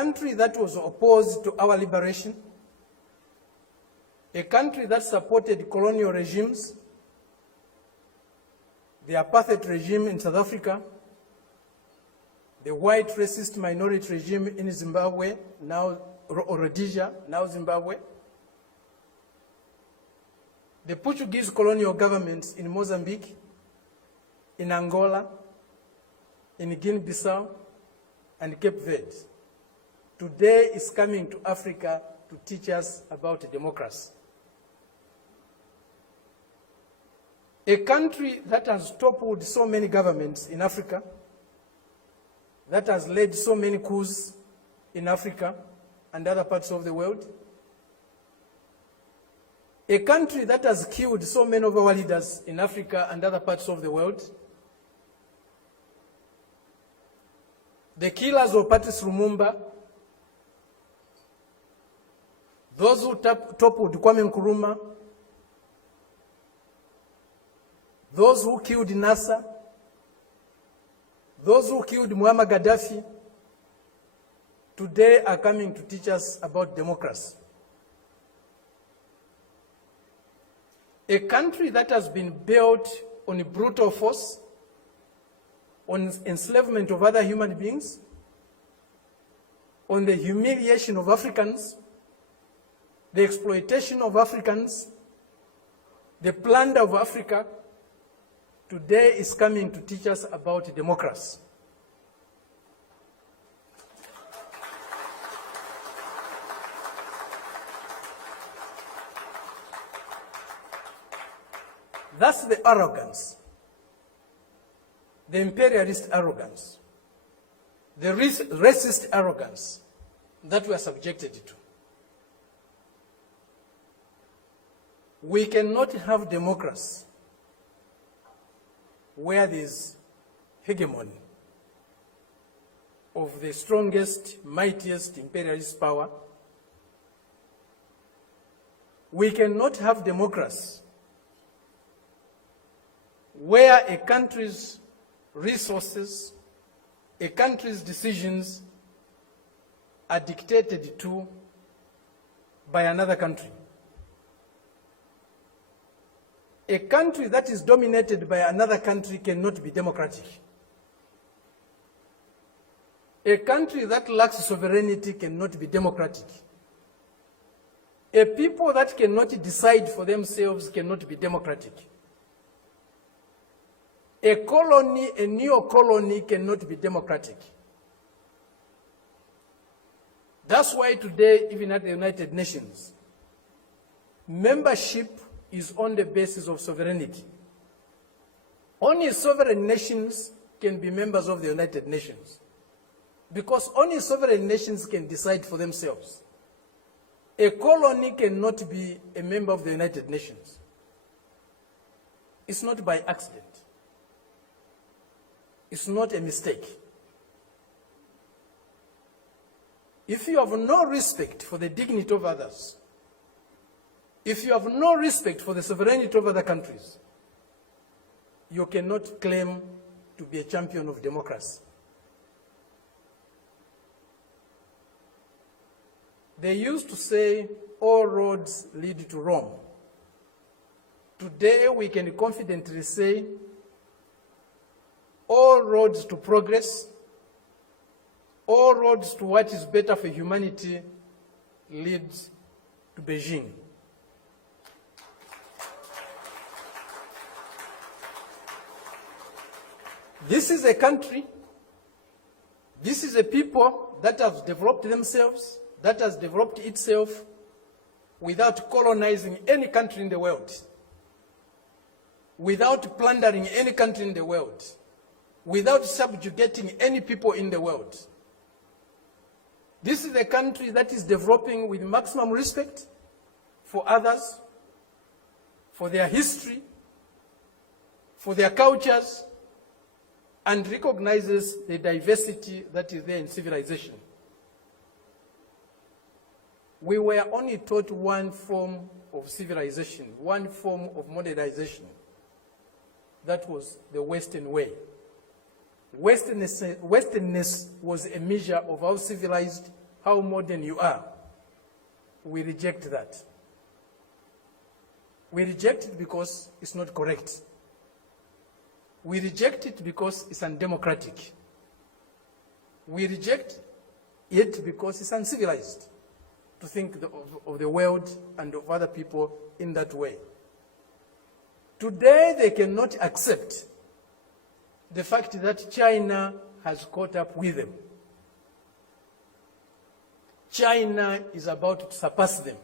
country that was opposed to our liberation, a country that supported colonial regimes, the apartheid regime in South Africa, the white racist minority regime in Zimbabwe, now Rhodesia, now Zimbabwe, the Portuguese colonial governments in Mozambique, in Angola, in Guinea-Bissau, and Cape Verde, today is coming to Africa to teach us about democracy. A country that has toppled so many governments in Africa, that has led so many coups in Africa and other parts of the world, a country that has killed so many of our leaders in Africa and other parts of the world, the killers of Patrice Lumumba, those who toppled Kwame Nkrumah, those who killed Nasser, those who killed Muammar Gaddafi, today are coming to teach us about democracy. A country that has been built on brutal force, on enslavement of other human beings, on the humiliation of Africans, the exploitation of Africans, the plunder of Africa, today is coming to teach us about democracy. That's the arrogance, the imperialist arrogance, the racist arrogance that we are subjected to. We cannot have democracy where there is hegemony of the strongest, mightiest imperialist power. We cannot have democracy where a country's resources, a country's decisions are dictated to by another country. A country that is dominated by another country cannot be democratic. A country that lacks sovereignty cannot be democratic. A people that cannot decide for themselves cannot be democratic. A colony, a neo-colony cannot be democratic. That's why today, even at the United Nations, membership is on the basis of sovereignty. Only sovereign nations can be members of the United Nations, because only sovereign nations can decide for themselves. A colony cannot be a member of the United Nations. It's not by accident. It's not a mistake. If you have no respect for the dignity of others, if you have no respect for the sovereignty of other countries, you cannot claim to be a champion of democracy. They used to say, all roads lead to Rome. Today, we can confidently say, all roads to progress, all roads to what is better for humanity leads to Beijing. This is a country, this is a people that have developed themselves, that has developed itself without colonizing any country in the world, without plundering any country in the world, without subjugating any people in the world. This is a country that is developing with maximum respect for others, for their history, for their cultures, and recognizes the diversity that is there in civilization. We were only taught one form of civilization, one form of modernization. That was the Western way. Westernness was a measure of how civilized how modern you are, we reject that. We reject it because it's not correct. We reject it because it's undemocratic. We reject it because it's uncivilized to think of the world and of other people in that way. Today, they cannot accept the fact that China has caught up with them. China is about to surpass them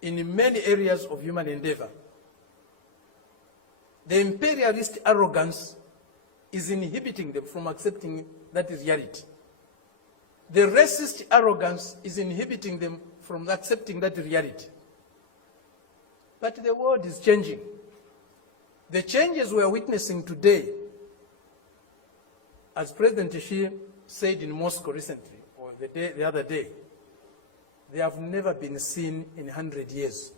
in many areas of human endeavor. The imperialist arrogance is inhibiting them from accepting that is reality. The racist arrogance is inhibiting them from accepting that reality. But the world is changing. The changes we are witnessing today, as President Xi said in Moscow recently, or the other day, they have never been seen in 100 years.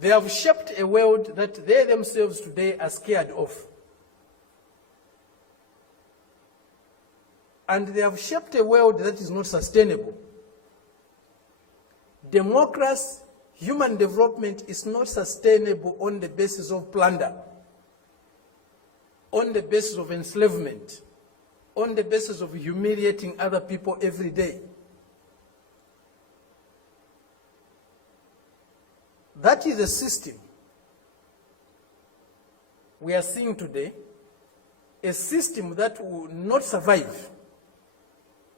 They have shaped a world that they themselves today are scared of. And they have shaped a world that is not sustainable. Democracy, human development is not sustainable on the basis of plunder, on the basis of enslavement, on the basis of humiliating other people every day. That is a system we are seeing today, a system that will not survive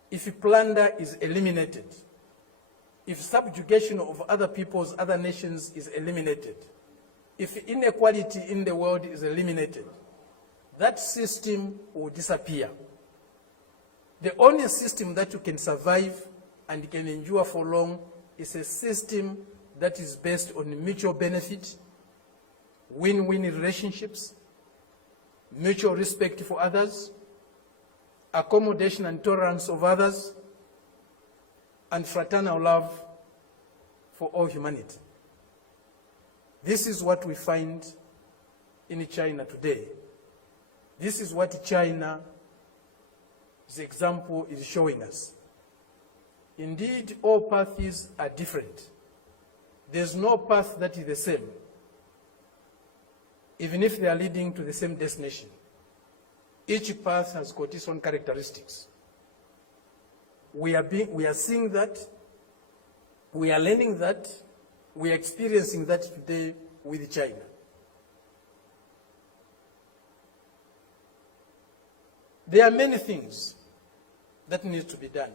if plunder is eliminated, if subjugation of other peoples, other nations is eliminated, if inequality in the world is eliminated. That system will disappear. The only system that you can survive and can endure for long is a system that is based on mutual benefit, win-win relationships, mutual respect for others, accommodation and tolerance of others, and fraternal love for all humanity. This is what we find in China today. This is what China's example is showing us. Indeed, all paths are different. There's no path that is the same, even if they are leading to the same destination. Each path has got its own characteristics. We are seeing that, we are learning that, we are experiencing that today with China. There are many things that need to be done.